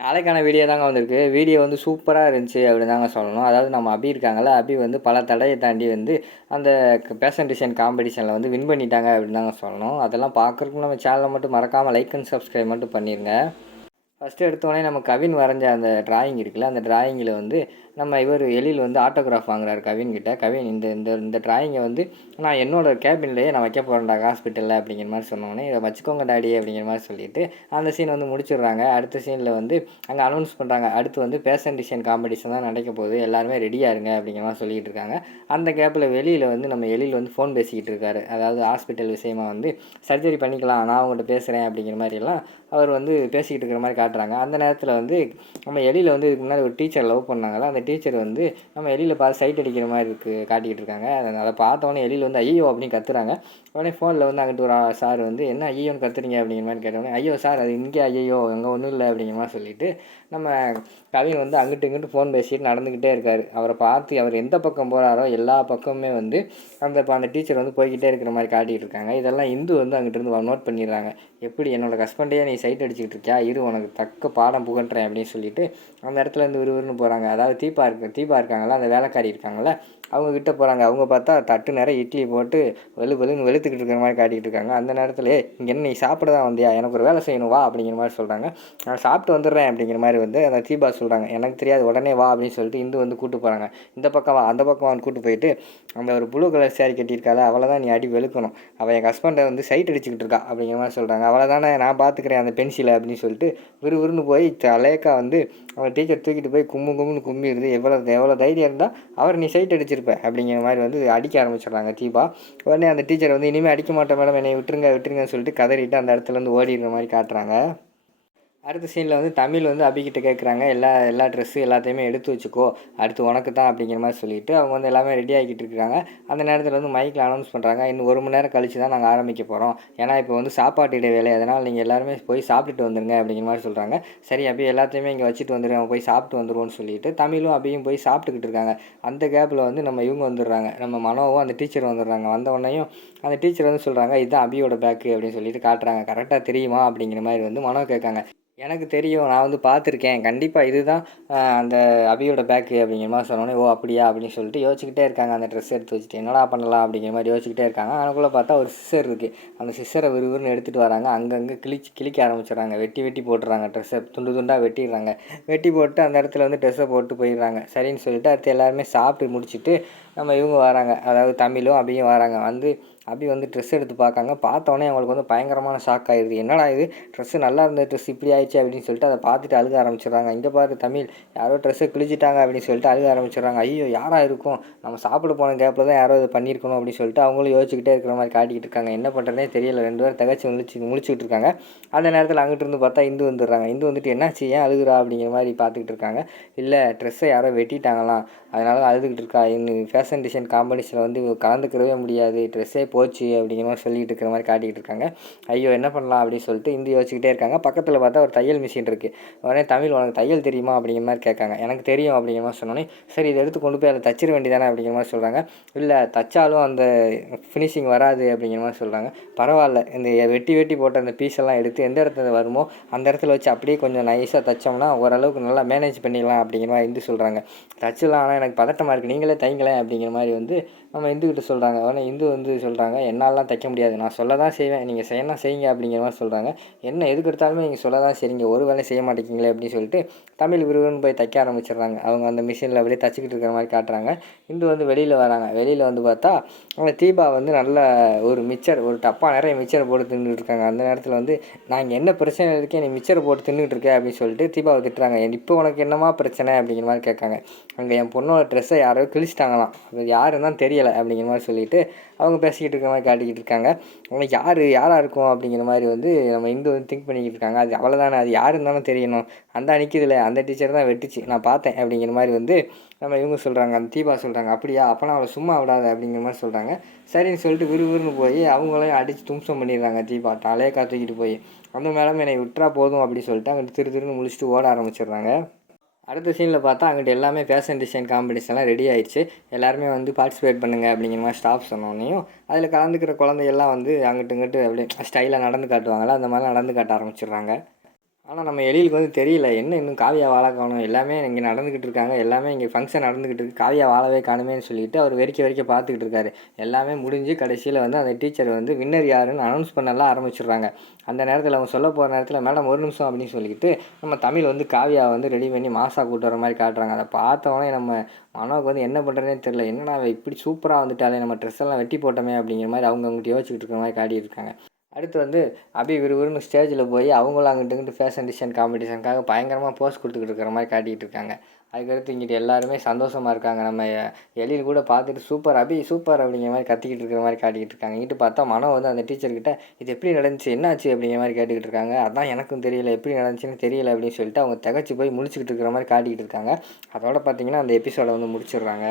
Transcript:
நாளைக்கான வீடியோ தாங்க வந்திருக்கு. வீடியோ வந்து சூப்பராக இருந்துச்சு அப்படின்னு தாங்க சொல்லணும். அதாவது நம்ம அபி இருக்காங்கல்ல அபி வந்து பல தடையை தாண்டி வந்து அந்த பேஷன் டிசைன் காம்படிஷனில் வந்து வின் பண்ணிட்டாங்க அப்படின்னு தாங்க சொல்லணும். அதெல்லாம் பார்க்குறதுக்கு நம்ம சேனலை மட்டும் மறக்காமல் லைக் அண்ட் சப்ஸ்கிரைப் மட்டும் பண்ணிடுங்க ஃபஸ்ட்டு எடுத்தோடனே நம்ம கவின் வரைஞ்ச அந்த டிராயிங் இருக்குல்ல அந்த டிராயிங்கில் வந்து நம்ம இவர் எழில் வந்து ஆட்டோகிராஃப் வாங்குறாரு கவின்கிட்ட கவின் இந்த இந்த இந்த டிராயிங்கை வந்து நான் என்னோடய கேபின்லேயே நான் வைக்க போகிறேன்டா ஹாஸ்பிட்டலில் அப்படிங்கிற மாதிரி சொன்னோன்னே இதை வச்சுக்கோங்க டாடி அப்படிங்கிற மாதிரி சொல்லிட்டு அந்த சீன் வந்து முடிச்சிடுறாங்க. அடுத்த சீனில் வந்து அங்கே அனௌன்ஸ் பண்ணுறாங்க அடுத்து வந்து பேஷன் டிசைன் காம்படிஷன் தான் நடக்க போகுது எல்லாருமே ரெடியாக இருங்க அப்படிங்கிற மாதிரி சொல்லிகிட்டு இருக்காங்க. அந்த கேப்பில் வெளியில் வந்து நம்ம எழில் வந்து ஃபோன் பேசிக்கிட்டு இருக்காரு. அதாவது ஹாஸ்பிட்டல் விஷயமா வந்து சர்ஜரி பண்ணிக்கலாம் நான் அவங்கள்ட்ட பேசுகிறேன் அப்படிங்கிற மாதிரிலாம் அவர் வந்து பேசிக்கிட்டு இருக்கிற மாதிரி காட்டுறாங்க. அந்த நேரத்தில் வந்து நம்ம எலியில் வந்து இதுக்கு முன்னாடி ஒரு டீச்சர் லவ் பண்ணாங்களா அந்த டீச்சர் வந்து நம்ம எலியில் பார்த்து சைட் அடிக்கிற மாதிரி இருக்குது காட்டிக்கிட்டு இருக்காங்க. அதை அதை பார்த்தோன்னே எலியில் வந்து ஐயோ அப்படின்னு கத்துறாங்க. உடனே ஃபோனில் வந்து அங்கிட்டு ஒரு சார் வந்து என்ன ஐயோன்னு கத்துறீங்க? அப்படிங்கிற மாதிரி கேட்டோடனே ஐயோ சார் அது இங்கே ஐயோ அங்கே ஒன்றும் இல்லை அப்படிங்கிற மாதிரி சொல்லிட்டு நம்ம கவின் வந்து அங்கிட்டு இங்கிட்டு ஃபோன் பேசிட்டு நடந்துக்கிட்டே இருக்கார். அவரை பார்த்து அவர் எந்த பக்கம் போகிறாரோ எல்லா பக்கமுமே வந்து அந்த இப்போ அந்த டீச்சர் வந்து போய்கிட்டே இருக்கிற மாதிரி காட்டிகிட்டு இருக்காங்க. இதெல்லாம் இந்து வந்து அங்கிட்டு இருந்து நோட் பண்ணிடுறாங்க. எப்படி என்னோடய ஹஸ்பண்டையே நீ சைட் அடிச்சுக்கிட்டு இருக்கியா? இரு உனக்கு தக்க பாடம் புகன்றேன் அப்படின்னு சொல்லிட்டு அந்த இடத்துல இருந்து விறுவிறுன்னு போகிறாங்க அதாவது தீபா இருக்கு தீபா இருக்காங்களா அந்த வேலைக்காரி இருக்காங்களா அவங்க கிட்ட போகிறாங்க அவங்க பார்த்தா தட்டு நிறைய இட்லி போட்டு வெளு வெளுன்னு வெளுத்துக்கிட்டு இருக்கிற மாதிரி காட்டிகிட்டு இருக்காங்க. அந்த நேரத்தில் இங்கே என்ன நீ சாப்பிட தான் வந்தியா? எனக்கு ஒரு வேலை செய்யணும் வா அப்படிங்கிற மாதிரி சொல்கிறாங்க நான் சாப்பிட்டு வந்துடுறேன் அப்படிங்கிற மாதிரி வந்து அந்த தீபா சொல்கிறாங்க எனக்கு தெரியாது உடனே வா அப்படின்னு சொல்லிட்டு இந்து வந்து கூட்டு போகிறாங்க இந்த பக்கம் வா அந்த பக்கம் வான்னு கூட்டு போயிட்டு அந்த ஒரு ப்ளூ கலர் சேரீ கட்டியிருக்காள் அவளை தான் நீ அடி வெளுக்கணும். அவள் என் ஹஸ்பண்டை வந்து சைட் அடிச்சுக்கிட்டு இருக்கா அப்படிங்கிற மாதிரி சொல்கிறாங்க அவளை தானே நான் பார்த்துக்கிறேன் அந்த பென்சிலை அப்படின்னு சொல்லிட்டு விறுவிறுன்னு போய் அலேக்கா வந்து அவன் டீச்சர் தூக்கிட்டு போய் கும்மு கும்முன்னு கும்மிடுது. எவ்வளோ எவ்வளோ தைரியம் இருந்தால் அவர் நீ சைட் அடிச்சிருப்ப அப்படிங்கிற மாதிரி வந்து அடிக்க ஆரம்பிச்சிடுறாங்க தீபா. உடனே அந்த டீச்சர் வந்து இனிமேல் அடிக்க மாட்டேன் மேடம் என்னை விட்டுருங்க விட்டுருங்கன்னு சொல்லிட்டு கதறிட்டு அந்த இடத்துலேருந்து ஓடிடுற மாதிரி காட்டுறாங்க. அடுத்த சீனில் வந்து தமிழ் வந்து அபிக்கிட்ட கேட்குறாங்க எல்லா எல்லா ட்ரெஸ்ஸு எல்லாத்தையுமே எடுத்து வச்சுக்கோ. அடுத்து உனக்கு தான் அப்படிங்கிற மாதிரி சொல்லிட்டு அவங்க வந்து எல்லாமே ரெடி ஆகிக்கிட்டு இருக்காங்க. அந்த நேரத்தில் வந்து மைக்கில் அனௌன்ஸ் பண்ணுறாங்க இன்னும் ஒரு மணி நேரம் கழிச்சு தான் நாங்கள் ஆரம்பிக்க போகிறோம் ஏன்னா இப்போ வந்து சாப்பாட்டு இடைவேளை. அதனால் நீங்கள் எல்லாருமே போய் சாப்பிட்டுட்டு வந்துருங்க அப்படிங்கிற மாதிரி சொல்கிறாங்க சரி அப்படியே எல்லாத்தையுமே இங்கே வச்சுட்டு வந்துடுங்க போய் சாப்பிட்டு வந்துடுவோம்னு சொல்லிட்டு தமிழும் அபியும் போய் சாப்பிட்டுக்கிட்டு இருக்காங்க. அந்த கேப்பில் வந்து நம்ம இவங்க வந்துடுறாங்க. நம்ம மனோவும் அந்த டீச்சர் வந்துடுறாங்க. வந்த உடனேயும் அந்த டீச்சர் வந்து சொல்கிறாங்க இதுதான் அபியோட பேக்கு அப்படின்னு சொல்லிட்டு காட்டுறாங்க. கரெக்டாக தெரியுமா? அப்படிங்கிற மாதிரி வந்து மனோ கேட்காங்க. எனக்கு தெரியும். நான் வந்து பார்த்துருக்கேன். கண்டிப்பாக இதுதான் அந்த அபியோட பேக்கு அப்படிங்கிற மாதிரி சொன்னோன்னே ஓ அப்படியா? அப்படின்னு சொல்லிட்டு யோசிச்சுக்கிட்டே இருக்காங்க. அந்த ட்ரெஸ் எடுத்து வச்சுட்டு என்னடா பண்ணலாம்? அப்படிங்கிற மாதிரி யோசிச்சுக்கிட்டே இருக்காங்க. அதுக்குள்ளே பார்த்தா ஒரு சிஸ்டர் இருக்குது அந்த சிஸ்டரை விறுவிறுன்னு எடுத்துகிட்டு வராங்க. அங்கங்கே கிழிச்சு கிழிக்க ஆரம்பிச்சிடுறாங்க. வெட்டி வெட்டி போட்டுறாங்க ட்ரெஸ்ஸை துண்டு துண்டாக வெட்டிடுறாங்க. வெட்டி போட்டு அந்த இடத்துல வந்து ட்ரெஸ்ஸை போட்டு போயிடுறாங்க. சரின்னு சொல்லிட்டு அடுத்து எல்லாருமே சாப்பிட்டு முடிச்சுட்டு நம்ம இவங்க வராங்க. அதாவது தமிழும் அபியும் வராங்க. வந்து அபி வந்து ட்ரெஸ் எடுத்து பார்க்காங்க. பார்த்தோன்னே அவங்களுக்கு வந்து பயங்கரமான ஷாக் ஆயிடுது. என்னடா இது? ட்ரெஸ்ஸு நல்லா இருந்த ட்ரெஸ் இப்படி ஆயிடுச்சு அப்படின்னு சொல்லிட்டு அதை பார்த்துட்டு அழுக ஆரம்பிச்சிடுறாங்க. இங்கே பாரு தமிழ். யாரோ ட்ரெஸ்ஸை கிழிச்சிட்டாங்க அப்படின்னு சொல்லிட்டு அழுக ஆரம்பிச்சிடுறாங்க. ஐயோ யாராக இருக்கும்? நம்ம சாப்பிட போன கேப்பில் தான் யாரோ இது பண்ணியிருக்கணும் அப்படின்னு சொல்லிட்டு அவங்களும் யோசிச்சுக்கிட்டே இருக்கிற மாதிரி காட்டிக்கிட்டு இருக்காங்க. என்ன பண்ணுறதே தெரியல. ரெண்டு பேரும் தகச்சு முழிச்சு முழிச்சுக்கிட்டு இருக்காங்க. அந்த நேரத்தில் அங்கிட்டு இருந்து பார்த்தா இந்து வந்துடுறாங்க. இந்து வந்துட்டு என்னாச்சு? ஏன் அழுகுறா? அப்படிங்கிற மாதிரி பார்த்துக்கிட்டு இருக்காங்க. இல்லை ட்ரெஸ்ஸை யாரோ வெட்டிட்டாங்களாம். அதனால தான் அழுதுகிட்டு இருக்கா. இன்னும் ஃபேஷன் டிசைன் காம்படிஷனில் வந்து கலந்துக்கிறவே முடியாது. ட்ரெஸ்ஸே போச்சு அப்படிங்கிற மாதிரி சொல்லிட்டு இருக்கிற மாதிரி காட்டிக்கிட்டு இருக்காங்க. ஐயோ என்ன பண்ணலாம் அப்படின்னு சொல்லிட்டு இந்தி யோசிச்சுக்கிட்டே இருக்காங்க. பக்கத்தில் பார்த்தா ஒரு தையல் மிஷின் இருக்குது உடனே தமிழ் உனக்கு தையல் தெரியுமா? அப்படிங்கிற மாதிரி கேட்காங்க. எனக்கு தெரியும் அப்படிங்கிற மாதிரி சொன்னோன்னே சரி இதை எடுத்து கொண்டு போய் அதை தச்சிட வேண்டியதானே? அப்படிங்கிற மாதிரி சொல்கிறாங்க இல்லை தச்சாலும் அந்த ஃபினிஷிங் வராது அப்படிங்கிற மாதிரி சொல்கிறாங்க பரவாயில்ல இந்த வெட்டி வெட்டி போட்ட அந்த பீஸ் எல்லாம் எடுத்து எந்த இடத்துல வருமோ அந்த இடத்துல வச்சு அப்படியே கொஞ்சம் நைஸாக தைச்சோம்னா ஓரளவுக்கு நல்லா மேனேஜ் பண்ணிடலாம் அப்படிங்கிற மாதிரி இந்து சொல்கிறாங்க தச்சிடலாம் ஆனால் எனக்கு பதட்டமாக இருக்குது நீங்களே தைங்களேன் அப்படிங்கிற மாதிரி வந்து நம்ம இந்துக்கிட்ட சொல்கிறாங்க ஆனால் இந்து வந்து சொல்கிறாங்க என்னாலலாம் தைக்க முடியாது. நான் சொல்ல தான் செய்வேன் நீங்கள் செய்யணும் செய்யுங்க? அப்படிங்கிற மாதிரி சொல்கிறாங்க என்ன எதுக்கு எடுத்தாலுமே நீங்கள் சொல்ல தான் செய்றீங்க. ஒரு வேலை செய்ய மாட்டேங்கிங்களே அப்படின்னு சொல்லிட்டு தமிழ் விருவன் போய் தைக்க ஆரம்பிச்சிடுறாங்க. அவங்க அந்த மிஷினில் அப்படியே தைச்சிக்கிட்டு இருக்கிற மாதிரி காட்டுறாங்க. இந்து வந்து வெளியில் வராங்க. வெளியில் வந்து பார்த்தா அவங்க தீபா வந்து நல்ல ஒரு மிச்சர் ஒரு டப்பா நிறைய மிச்சரை போட்டு தின்னுட்டு இருக்காங்க. அந்த நேரத்தில் வந்து நான் என்ன பிரச்சனை இருக்கேன்? நீ மிச்சரை போட்டு தின்னுட்டு இருக்க அப்படின்னு சொல்லிட்டு தீபாவை திட்டுறாங்க. இப்போ உனக்கு என்னமா பிரச்சனை? அப்படிங்கிற மாதிரி கேட்காங்க. அங்கே என் பொண்ணோட ட்ரெஸ்ஸை யாரோ கிழிச்சிட்டாங்களாம். அது யாருன்னு தான் தெரியலை அப்படிங்கிற மாதிரி சொல்லிட்டு அவங்க பேசிக்கிட்டு இருக்கிற மாதிரி காட்டிக்கிட்டு இருக்காங்க. அவங்க யார் யாராக இருக்கும் அப்படிங்கிற மாதிரி வந்து நம்ம இந்து வந்து திங்க் பண்ணிக்கிட்டு இருக்காங்க. அது அவ்வளோதானே அது யாருன்னு தானே தெரியணும். அந்த நிற்கிதில்ல அந்த டீச்சர் தான் வெட்டுச்சு நான் பார்த்தேன் அப்படிங்கிற மாதிரி வந்து நம்ம இவங்க சொல்கிறாங்க அந்த தீபா சொல்கிறாங்க அப்படியா? அப்போனா அவளை சும்மா விடாத அப்படிங்கிற மாதிரி சொல்கிறாங்க சரின்னு சொல்லிட்டு விறுவிறுன்னு போய் அவங்களையும் அடித்து தும்சம் பண்ணிடுறாங்க தீபா. தலையை காத்துக்கிட்டு போய். அந்த மேடம் என்னை விட்டுறா போதும் அப்படின்னு சொல்லிட்டு அங்கே திரு திருன்னு முழிச்சிட்டு ஓட ஆரம்பிச்சிடுறாங்க. அடுத்த சீனில் பார்த்தா அங்கிட்ட எல்லாமே ஃபேஷன் டிசைன் காம்படிஷன்லாம் ரெடி ஆயிடுச்சு. எல்லாருமே வந்து பார்ட்டிசிபேட் பண்ணுங்க அப்படிங்கிற மாதிரி ஸ்டாஃப் சொன்னோன்னையும் அதில் கலந்துக்கிற குழந்தையெல்லாம் வந்து அங்கிட்டு இங்கிட்டு அப்படியே ஸ்டைலாக நடந்து காட்டுவாங்கள்ல அந்த மாதிரி நடந்து காட்ட ஆரம்பிச்சிடுறாங்க. ஆனால் நம்ம எழிலுக்கு வந்து தெரியல என்ன இன்னும் காவியா வாழ காணும்? எல்லாமே இங்கே நடந்துக்கிட்டு இருக்காங்க. எல்லாமே இங்கே ஃபங்க்ஷன் நடந்துக்கிட்டு இருக்கு. காவியா வாழவே காணுமேனு சொல்லிட்டு அவர் வெறிக்க வெறிக்க பார்த்துக்கிட்டு இருக்காரு. எல்லாமே முடிஞ்சு கடைசியில் வந்து அந்த டீச்சர் வந்து வின்னர் யாருன்னு அனௌன்ஸ் பண்ணலாம் ஆரம்பிச்சிடுறாங்க. அந்த நேரத்தில் அவங்க சொல்ல போகிற நேரத்தில் மேடம் ஒரு நிமிஷம் அப்படின்னு சொல்லிக்கிட்டு நம்ம தமிழ் வந்து காவியா வந்து ரெடி பண்ணி மாசா கூட்டு வர மாதிரி காட்டுறாங்க. அதை பார்த்தவொடனே நம்ம மனோவுக்கு வந்து என்ன பண்ணுறதுனே தெரில என்னடா அவ இப்படி சூப்பராக வந்துட்டாலே நம்ம ட்ரெஸ் எல்லாம் வெட்டி போட்டோமே அப்படிங்கிற மாதிரி அவங்க அவங்ககிட்ட யோசிச்சுக்கிட்டு இருக்கிற மாதிரி காட்டியிருக்காங்க. அடுத்து வந்து அபி விறுவிறுன்னு ஸ்டேஜில் போய் அவங்களும் அங்கிட்டு இங்கிட்டு ஃபேஷன் டிசைன் காம்படிஷனுக்காக பயங்கரமாக போஸ் கொடுத்துக்கிட்டு இருக்கிற மாதிரி காட்டிகிட்டு இருக்காங்க. அதுக்கடுத்து இங்கிட்டு எல்லாருமே சந்தோஷமாக இருக்காங்க. நம்ம எழில் கூட பார்த்துட்டு சூப்பர் அபி சூப்பர் அப்படிங்கிற மாதிரி கத்திக்கிட்டு இருக்கிற மாதிரி காட்டிக்கிட்டு இருக்காங்க. இங்கிட்டு பார்த்தா மனம் வந்து அந்த டீச்சர்கிட்ட இது எப்படி நடந்துச்சு? என்னாச்சு? அப்படிங்கிற மாதிரி கேட்டுக்கிட்டு இருக்காங்க. அதான் எனக்கும் தெரியல. எப்படி நடந்துச்சுன்னு தெரியல அப்படின்னு சொல்லிட்டு அவங்க திகச்சு போய் முடிச்சுக்கிட்டு இருக்கிற மாதிரி காட்டிக்கிட்டு இருக்காங்க. அதோட பார்த்தீங்கன்னா அந்த எபிசோடை வந்து முடிச்சிடுறாங்க.